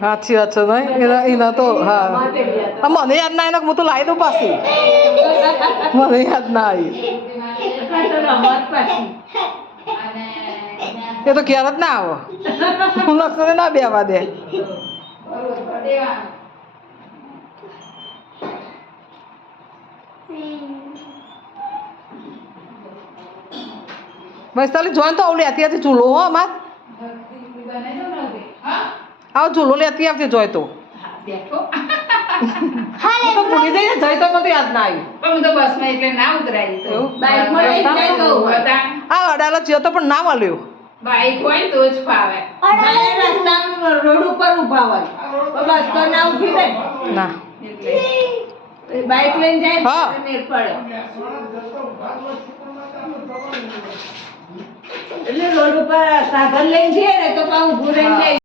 સાચી વાત છે નહીં એના તો હા મને યાદ ના એના હું તો લાવી દઉં પાછી મને યાદ ના આવી એ તો ક્યારે જ ના આવે હું લક્ષણે ના બેવા દે વૈશાલી જોઈને તો આવું લેતી હતી ચૂલો હો અમાર આવો ચૂલો લેતી આવતી જોઈ તો હું તો ભૂલી જઈ જઈ તો મને યાદ ના આવ્યું આ અડાલા ચિયો તો પણ ના મળ્યો બાઈક હોય તો જ ફાવે રસ્તામાં રોડ ઉપર ઊભા હોય બસ તો ના ઊભી રહે ના એટલે બાઈક લઈને જાય હા મેર પડે એટલે રોડ ઉપર સાધન લઈને જઈએ ને તો પાછું ઊભું રહીને જાય